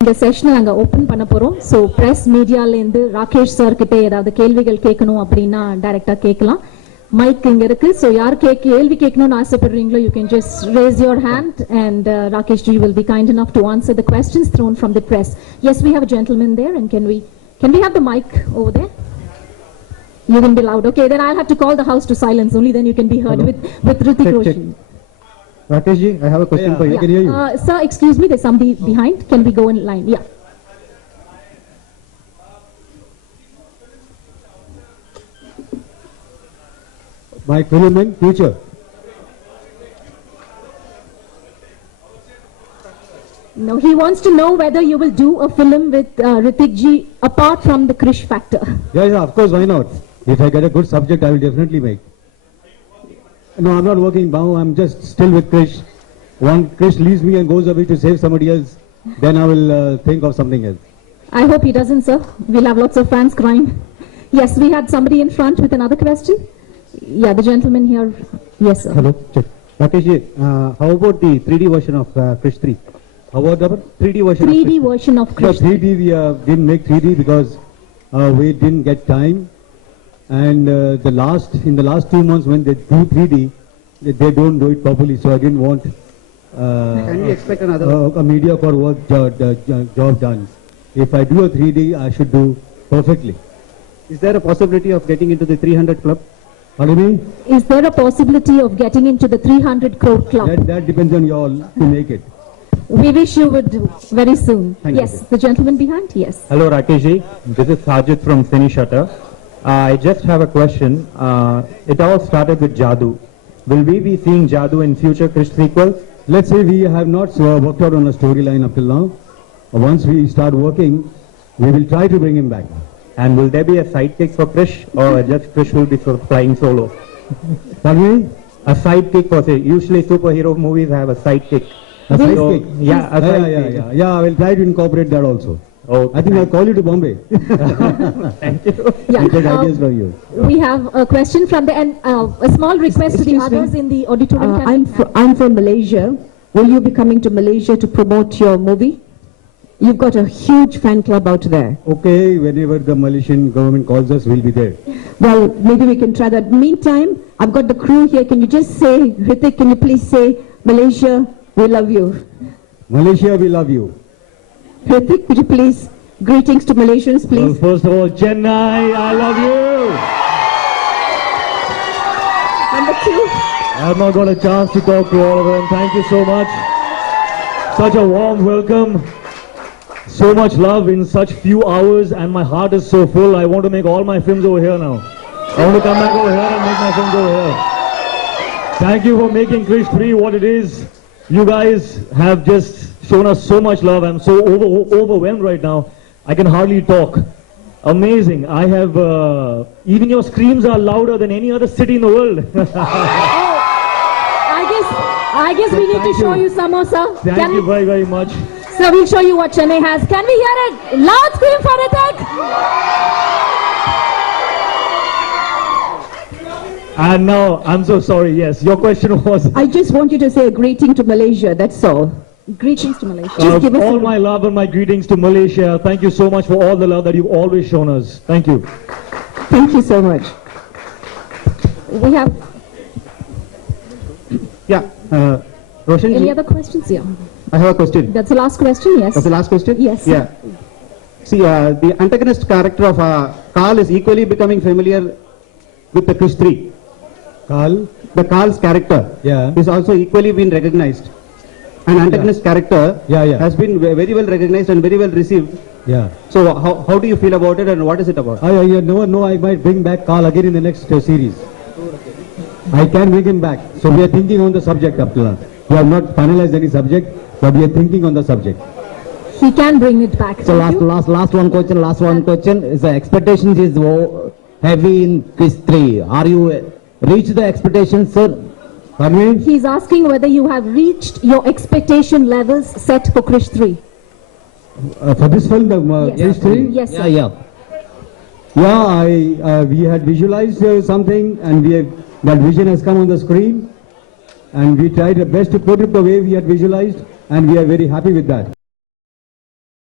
இந்த செஷனை நாங்க ஓபன் பண்ண போறோம். சோ பிரஸ் மீடியால இருந்து ராகேஷ் சார் கிட்ட ஏதாவது கேள்விகள் கேட்கணும் அப்படின்னா டைரக்டா கேட்கலாம். மைக் இங்க இருக்கு. சோ யார் கேள்வி கேட்கணும்னு ஆசைப்படுறீங்களோ you can just raise your hand and Rakesh ji will be kind enough to answer the questions thrown from the press. Yes, we have a gentleman there, and can we have the mic over there? You can be loud. Okay, then I'll have to call the house to silence. Only then you can be heard. With Hrithik Roshan. Rakesh ji, I have a question for you. I can hear you. Sir, excuse me, there's somebody behind. Can we go in line? Yeah. My film in future. No, he wants to know whether you will do a film with Hrithik ji apart from the Krish factor. Yeah, of course, why not? If I get a good subject, I will definitely make. No, I'm not working now. I'm just still with Krish. Once Krish leaves me and goes away to save somebody else, then I will think of something else. I hope he doesn't, sir. We'll have lots of fans crying. Yes, we had somebody in front with another question. Yeah, the gentleman here. Yes, sir. Hello. Rakesh ji, how about the 3D version of Krish 3? How about the 3D version? 3D version of Krish. 3D, we didn't make 3D because we didn't get time. And in the last 2 months when they do 3D, they don't do it properly. So I didn't want Can we expect another a mediocre work job done. If I do a 3D, I should do perfectly. Is there a possibility of getting into the 300 club? Pardon me? Is there a possibility of getting into the 300 crore club? That depends on you all to make it. We wish you would very soon. Thank yes, you. the gentleman behind. Yes. Hello Rakesh ji, this is Sajid from Cine Shutter. I just have a question. It all started with Jadoo. Will we be seeing Jadoo in future Krish sequels? Let's say we have not worked out on a storyline up till now. Once we start working, we will try to bring him back. And will there be a sidekick for Krish, or just Krish will be sort of flying solo? Pardon me? A sidekick for, say, usually superhero movies have a sidekick. A sidekick? Yeah, a sidekick. Yeah, I will try to incorporate that also. Okay. I think I'll call you to Bombay. Thank you. Yeah. We take ideas from you. We have a question from the and a small request to the others in the auditorium. I'm from Malaysia. Will you be coming to Malaysia to promote your movie? You've got a huge fan club out there. Okay, whenever the Malaysian government calls us, we'll be there. Well, maybe we can try that. Meantime, I've got the crew here. Can you just say, Hrithik, can you please say, Malaysia, we love you. Malaysia, we love you. Hrithik, could you please, greetings to Malaysians, Well, please. first of all, Chennai, I love you. Number two. I've not got a chance to talk to all of them. Thank you so much. Such a warm welcome. So much love in such few hours, and my heart is so full. I want to make all my films over here now. I want to come back over here and make my films over here. Thank you for making Krish 3 what it is. You guys have just shown us so much love. I'm so overwhelmed right now. I can hardly talk. Amazing. I have, even your screams are louder than any other city in the world. I guess we need to show you some more, sir. Thank you very, very much. So we'll show you what Chennai has. Can we hear a loud scream for Hrithik? And now, I'm so sorry, yes, your question was... I just want you to say a greeting to Malaysia, that's all. Greetings to Malaysia. Just give us all a- my love and my greetings to Malaysia. Thank you so much for all the love that you've always shown us. Thank you. Thank you so much. We have Yeah. Roshan any ji, other questions? Yeah. I have a question. That's the last question, yes. That's the last question? Yes. Yeah. See, the antagonist character of Carl is equally becoming familiar with the Krish 3. Carl? The Carl's character Yeah. is also equally been recognized. An antagonist character Yeah, yeah. has been very well recognized and very well received. Yeah. So how do you feel about it and what is it about? I never know, I might bring back Carl again in the next series. I can bring him back. So we are thinking on the subject, Abdullah. We have not finalized any subject, but we are thinking on the subject. He can bring it back. So Thank you. last one question is the expectations is heavy in quiz 3. Are you reached the expectations, sir? Pardon me? He's asking whether you have reached your expectation levels set for Krish 3. For this film, the Yes. history? Yes, Yeah, sir. yeah. Yeah, we had visualized something, and that vision has come on the screen, and we tried our best to put it the way we had visualized, and we are very happy with that.